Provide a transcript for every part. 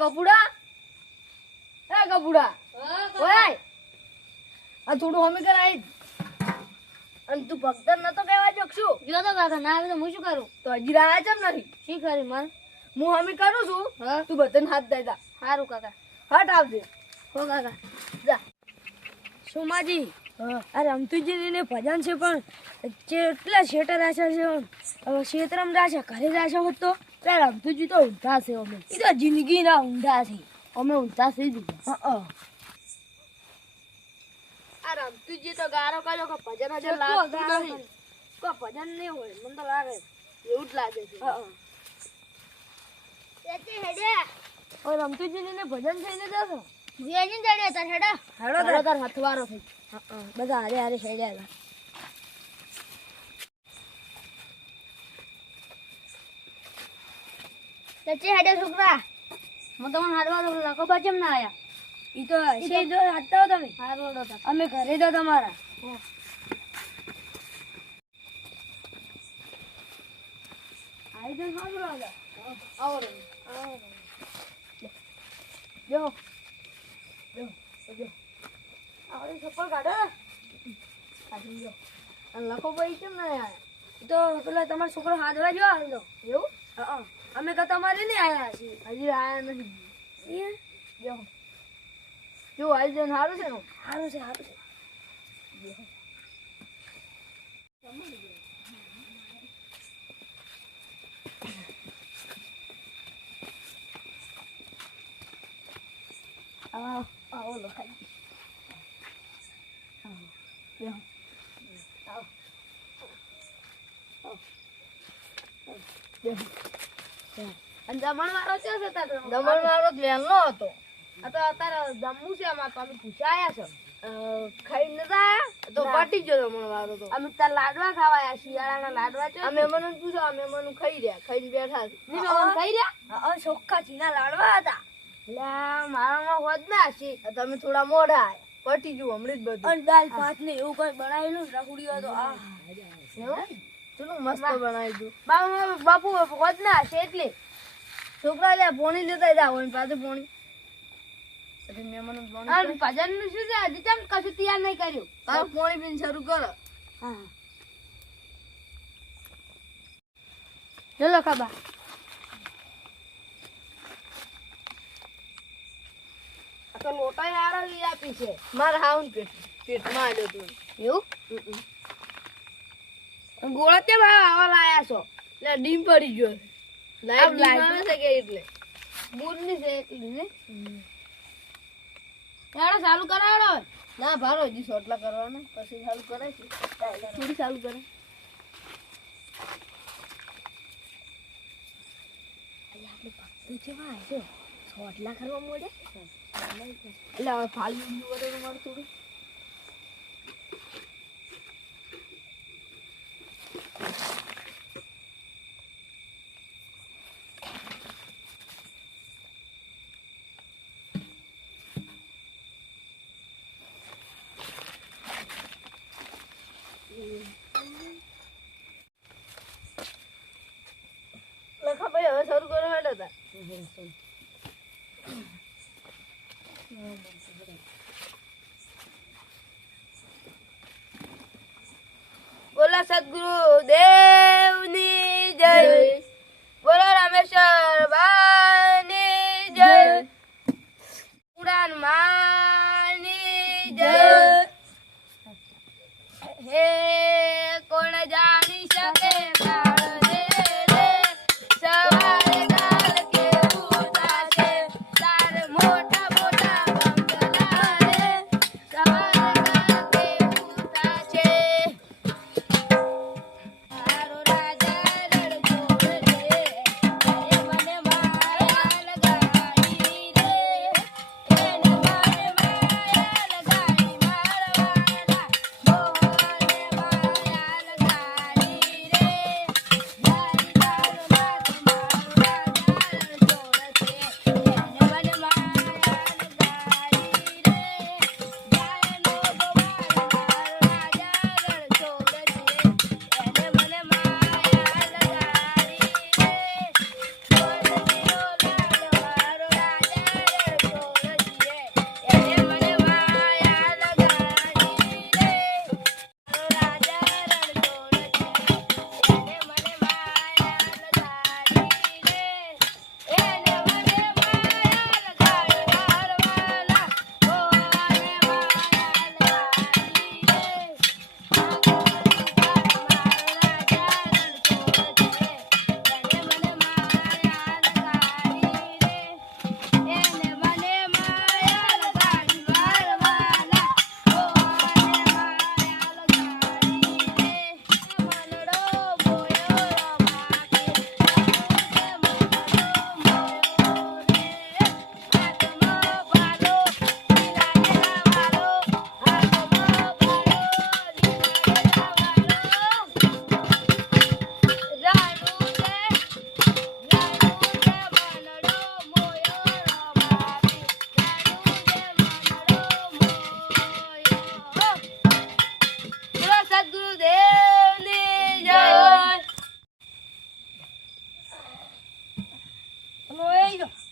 કપૂડા ઓય આ થોડું હમી કરાય અને તું ભક્ત નતો કહેવા જોકશું જો તો કાકા ના આવે તો હું શું કરું? તો હજી રાહ કેમ નથી? શી કરી મન? હું હમી કરું છું હા તું બધાને હાથ દેતા સારું કાકા. હટ આવજે હો કાકા. જા સોમાજી હા આ રમતુજી ને ભજન છે પણ કેટલા શેટર રાશા છે હવે ક્ષેત્રમ રાશા ઘરે રાશા હોત તો પેલા રમતુજી તો ઊંધા છે અમે એ તો જિંદગી ના ઊંધા છે. અમે ઊંધા થઈ દીધા આ રમતુજી તો ગારો કર્યો કે ભજન હજુ કેટલો લાગતું ગારો નહીં. કોઈ ભજન નહીં હોય મને તો લાગે એવું જ લાગે છે હવે રમતુજી ને ભજન થઈને જશો હેડો તાર હથવારો થઈ બધા હારે હારે ખેડ્યા છોકરા હું તમને હારવા દઉં લખો બાજમ ના આયા ઈ તો હશે જો હાથતા હો તમે હારવા દો અમે ઘરે તો તમારા આવી તો સારું લાગે આવો રે જો આવડી ચપ્પલ કાઢો કાઢી જો અને લખો ભાઈ કેમ ના આયા તો પેલા તમારો છોકરો હાથવા જો હાલો એવું હા અમે તો તમારે નહીં આયા છીએ હજી આયા નથી જો જો આયોજન સારું છે ને સારું છે સારું છે આવો લખાઈ અને દમણ વાળો છે દમણ વાળો જ વહેલો હતો આ તો અત્યારે જમ્મુ છે આમાં તો અમે પૂછાયા છે ખાઈ નતા આયા તો પાટી ગયો દમણ વાળો તો અમે ત્યાં લાડવા ખાવાયા શિયાળાના લાડવા છે અમે મને પૂછો અમે મને ખાઈ રહ્યા ખાઈને બેઠા છે ખાઈ રહ્યા ચોખ્ખા ચીના લાડવા હતા એટલે મારામાં હોત ના હશે તમે થોડા મોઢા આયા પટી ગયું હમણાં જ બધું અને દાલ ભાત ને એવું કઈ બનાવેલું રખુડી હતો ચલો મસ્ત બનાવી દઉં બાપુ હોત ના હશે એટલે છોકરા લે પોણી લેતા જાવ અને પાછું પોણી પછી મેં મને પોણી ભજન નું શું છે હજી કેમ કશું તૈયાર નહીં કર્યું તારું પોણી પીને શરૂ કરો ચલો ખાબા આ તો લોટા આરા લઈ આપી છે મારા હાઉન પેટમાં આવ્યો તું એવું ગોળા તે ભાવ આવા લાયા છો એટલે ડીમ પડી ગયો લાઈટ આવે છે કે એટલે બૂર ની છે એટલી ને યાર ચાલુ કરાવડો ના ભારો હજી સોટલા કરવાના પછી ચાલુ કરાય છે થોડી ચાલુ કરે સોટલા કરવા મળે એટલે હવે ફાલી વડે મારું થોડું લખા ભાઈ હવે શરૂ કરો હેડો તા બોલા સદગુરુ દેવની જય બોલો રામેશ્વર બાની જય પુરાણ માની જય હે કોણ જાણી શકે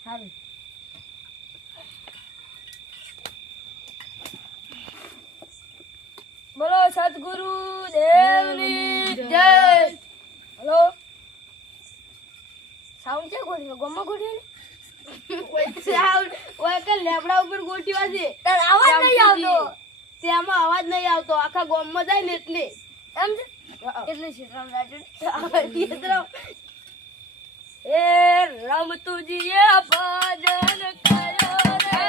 સારું. બોલો સદગુરુ દેવની જય. હલો સાઉન્ડ છે ગોઠવી ગોમાં ગોઠવી સાઉન્ડ ઓય કે લેબડા ઉપર ગોઠવા છે તાર અવાજ નહીં આવતો તેમાં અવાજ નહીં આવતો આખા ગોમમાં જાય ને એટલે એમ છે એટલે શેતરામ રાજુ એ રમતુજીએ ભજન કયો રે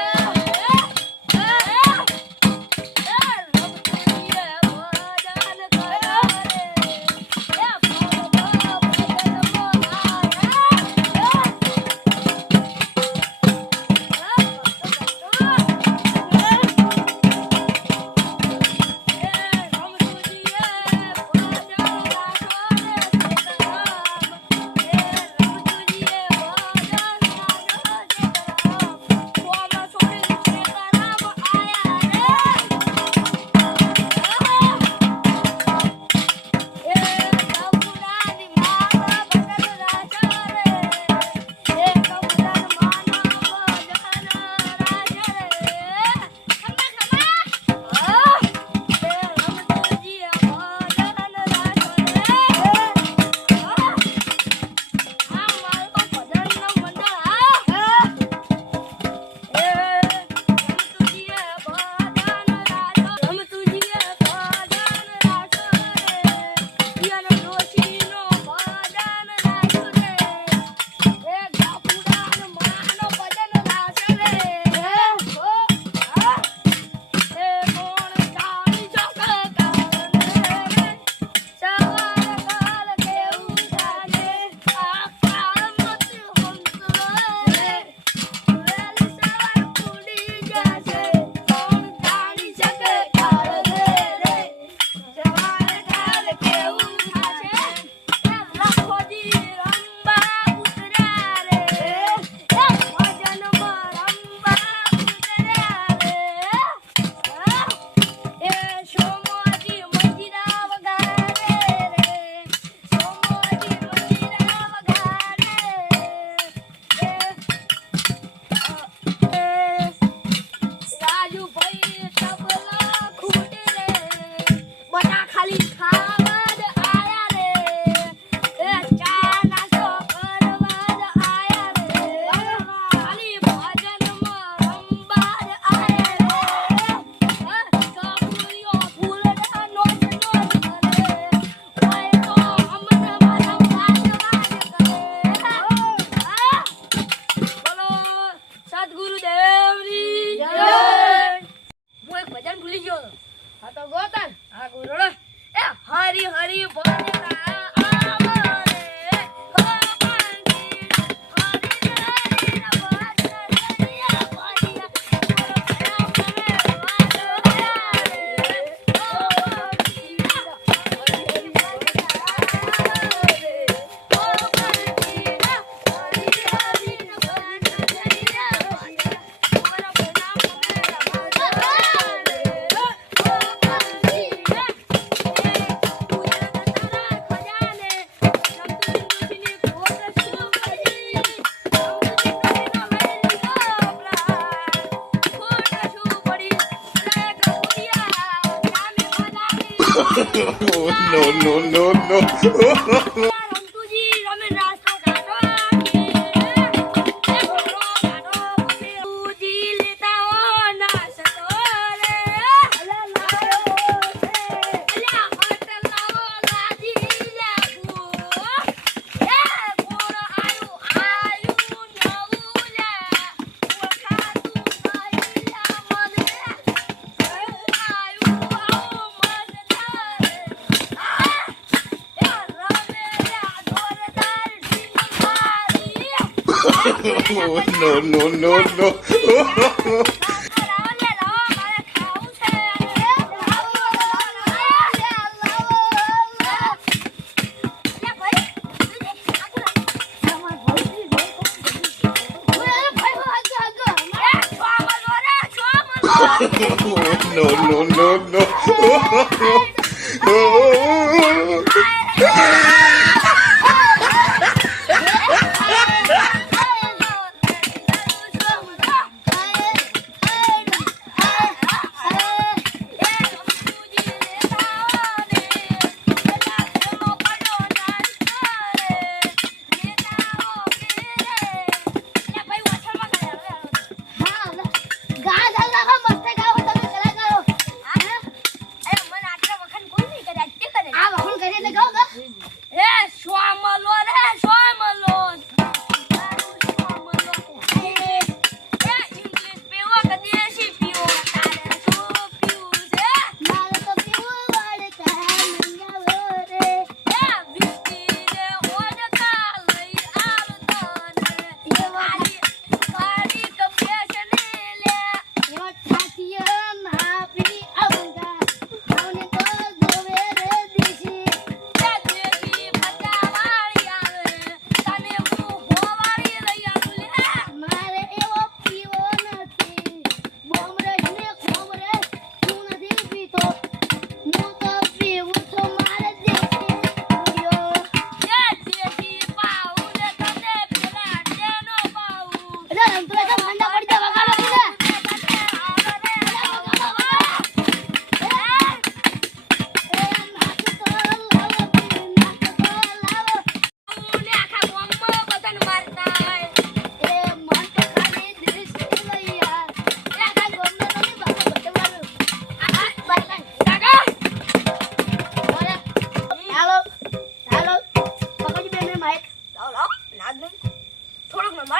no. No. No.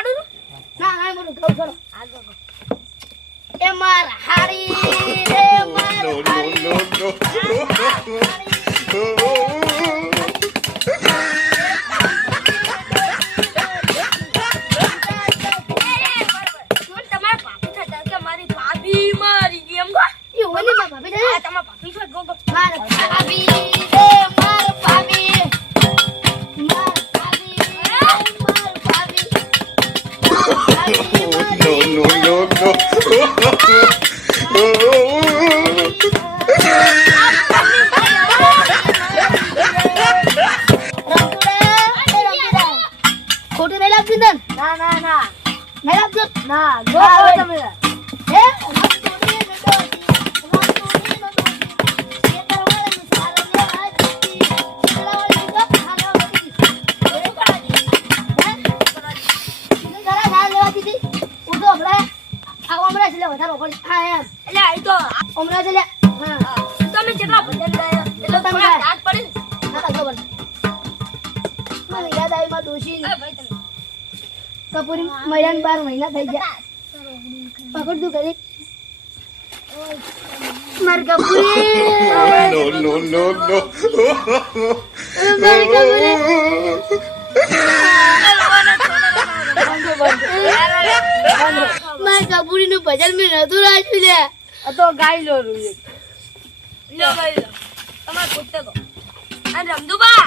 પાડું છું? ના ના બોલું કહું કરો આગળ કહો. એ માર હારી રે માર હારી તમારા ભાભી થતા કે મારી ભાભી મારી ગઈ એમ કહો. એ ઓલી માં ભાભી છે આ તમારા ભાભી છો જ કહો. માર ભાભી રે માર ભાભી માર ભાભી માર ભાભી ખોટી નહીં લાગતી તને ના ના ના નહીં લાગતું ના ગો તમે હે એટલે આ તો તમે જેટલા ભજન ગાયા એટલે થોડા દાંત પડે ને. આ ભાઈ તમે કપૂરી મહિલાને 12 મહિના થઈ ગયા પકડ તું કરી માર કપૂરી માર કપૂરી નું ભજન મેં નતું રાખ્યું લે આ તો ગાઈ લો રૂ લો ગાઈ લો તમાર પોતે કહો. અને રમદુબા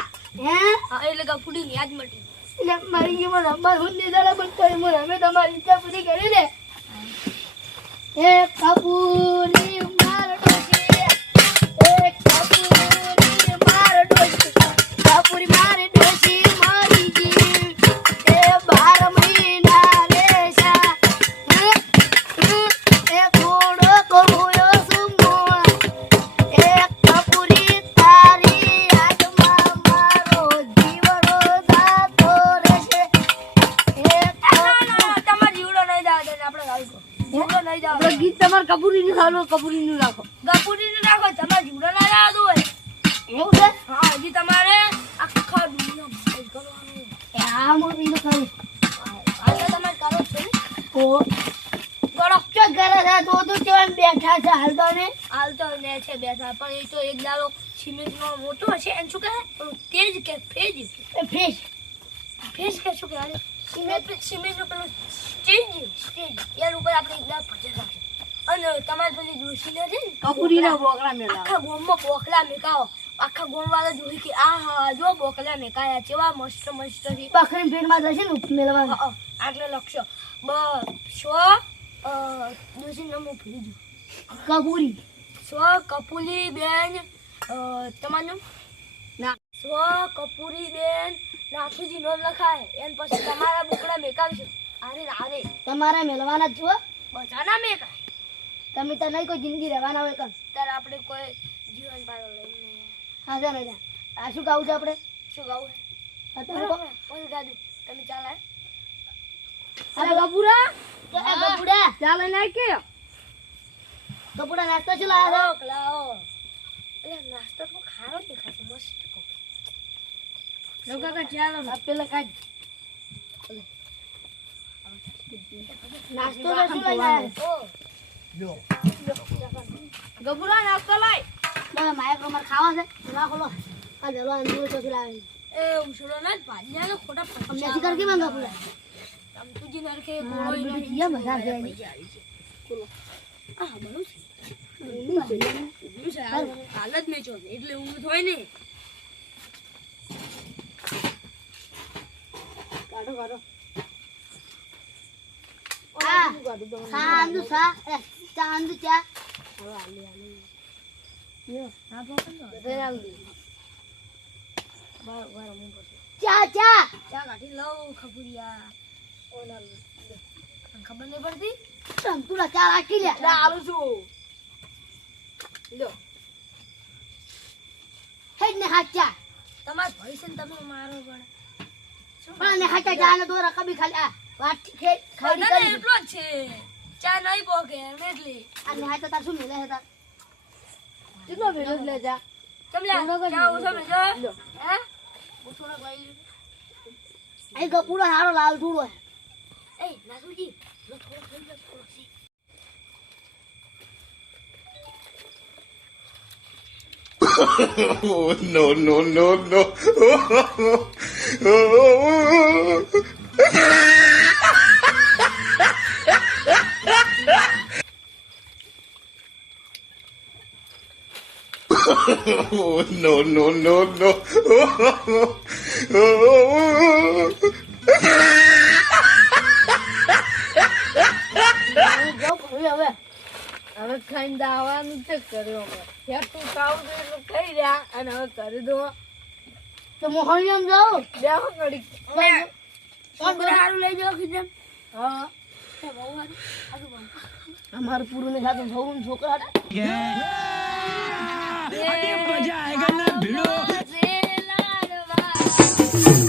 હે હા એટલે ગફુડી ની યાદ મટી. એટલે મારી ગેમ રમવા હું ને દાડા બંધ કરી હું રમે તમારી ઈચ્છા પૂરી કરી દે હે કપૂરી માર ડોશી હે કપૂરી માર ડોશી કપૂરી માર ડોશી મારી જી એ 12 મહિના રેસા એ ઘોડો કોયો સુમો એ કપૂરી તારી યાદમાં મારો જીવડો જાતો રહેશે એ તમાર જીવડો નહીં દાવ દે આપણે ગાઈ કો જીવડો નહીં દાવ આપણે ગીત તમારે કપૂરી નું ખાલો કપૂરી નું રાખો ગફુડી ને રાખો તમાર જીવડો ના દાવ દો હોય. એવું છે હા હજી તમારે આખા દુનિયા ભાઈ કરવાનું. એ આ મોટી નું ખાલી આ તો તમારે કરો જ છે ને. ઓ કરો ચો ઘરે છે દો દો કેવા બેઠા છે હાલતો ને હાલ તો ને છે બેઠા પણ એ તો એક દાડો સિમેન્ટ નો મોટો હશે એને શું કહે પેલું તેજ કે ફેજ એ ફિશ ફેજ કે શું કહેવાય સિમેન્ટ નું પેલું સ્ટેજ એના ઉપર આપણે એક દાડો ભજન રાખીએ. અને તમારે પેલી ડોશી ને છે ને કપૂરી ના બોકડા મેલા આખા ગોમમાં બોકલા મેકાવો આખા ગોમ વાળા જોઈ કે આ હા જો બોકલા મેકાયા કેવા મસ્ત મસ્ત છે. પખરી પેટ માં જશે ને મેલવા હા, આટલે લખશો દોશી નામ હું ભૂલી ગયું. કપૂરી કપૂરી બેન તમારું ના કપૂરી બેન નાથુજી નો લખાય એન પછી તમારા બોકડા મેકાવશે. આરે આરે તમારે મેલવાના જ છો બધાના મેકાય. તમે તો નહીં કોઈ જિંદગી રહેવાના હોય કર ત્યારે આપણે કોઈ જીવન પાડો લઈને હા ચાલો જા આ શું ગાવું છે આપણે શું ગાવું અત્યારે પછી ગાધું તમે ચાલે અરે કપૂરા કપૂરા ચાલે ના કે કપૂરા નાસ્તો શું લાવ્યા છે લાવો એટલે નાસ્તો તો ખારો દેખાશે મસ્ત કહો. લોકો ચાલો પેલા કાઢ નાસ્તો તો શું લઈને આવ્યા ગબુરા નાસ્તો લાય ના માયા પ્રમાણ ખાવા છે ના ખોલો આ જલો અંદરો ચોકી લાવી એ ઉછળો ના જ ભાજી ના ખોટા અમને જી કર કે માંગા પૂરા તમતુજી નરખે હા, ગોળો બધું જીયા મજા છે. આ બનું છે ઊંઘ્યું છે હાલ જ મેચો છે એટલે ઊંઘ હોય ને કાઢો કાઢો આ સા આંદુ સા એ ચા આંદુ ચા યો હા પણ ચા ચા ચા કાઢી લઉં ખબુરિયા ઓલા ખબર નહીં પડતી તમ તુલા ચા રાખી લે ના આલું છું લ્યો હેડ ને હાથ ચા તમાર ભાઈ છે ને તમે મારો પણ પણ ને હાથ ચા ને દોરા કબી ખાલી આ વાત ખે ખાડી બધાને કરી એટલો જ છે ચા નહીં પોકે એટલે અને હાથ તાર શું મેલે હતા કેટલો વેલો લે જા ચમલા ચા ઓછો મેજો હે ઓછો ના ભાઈ એ ગપુડો હારો લાલ ધૂળો Oh, no, no, no, no. Oh, no, no, no, no. હવે ખાઈને દાવાનું છે કર્યો અમે તું ખાવું તો એટલું ખાઈ રહ્યા અને હવે કરી દો તો મોહન એમ જાઓ દેખો કડી સારું લઈ જાઓ ખીજમ હા અમારું પૂરું ને સાથે ભવન છોકરા मजा आएगा ना भिड़ो લાડવા